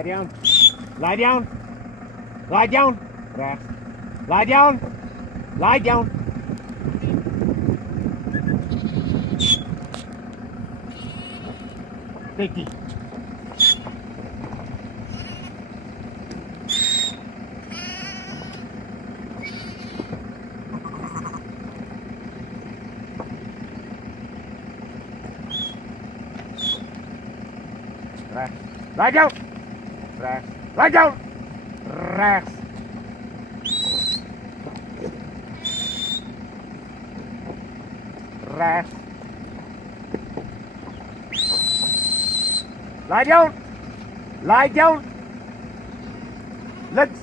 Lie down. Lie down. Lie down. Rest. Lie down. Lie down. Safety. Rest. Lie down. Rest. Lie down. Rest. Rest. Lie down. Lie down. Legs.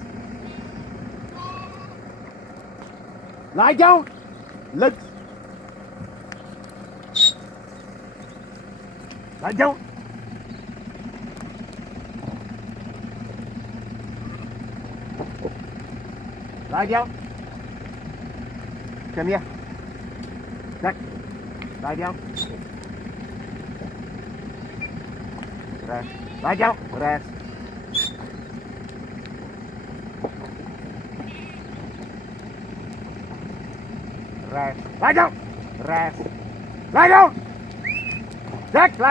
Lie down. Legs. Lie down. Lie down. Come here. Jack. Lie down. Rest. Lie down. Rest. Rest. Lie down. Rest. Lie down. Jack. Lie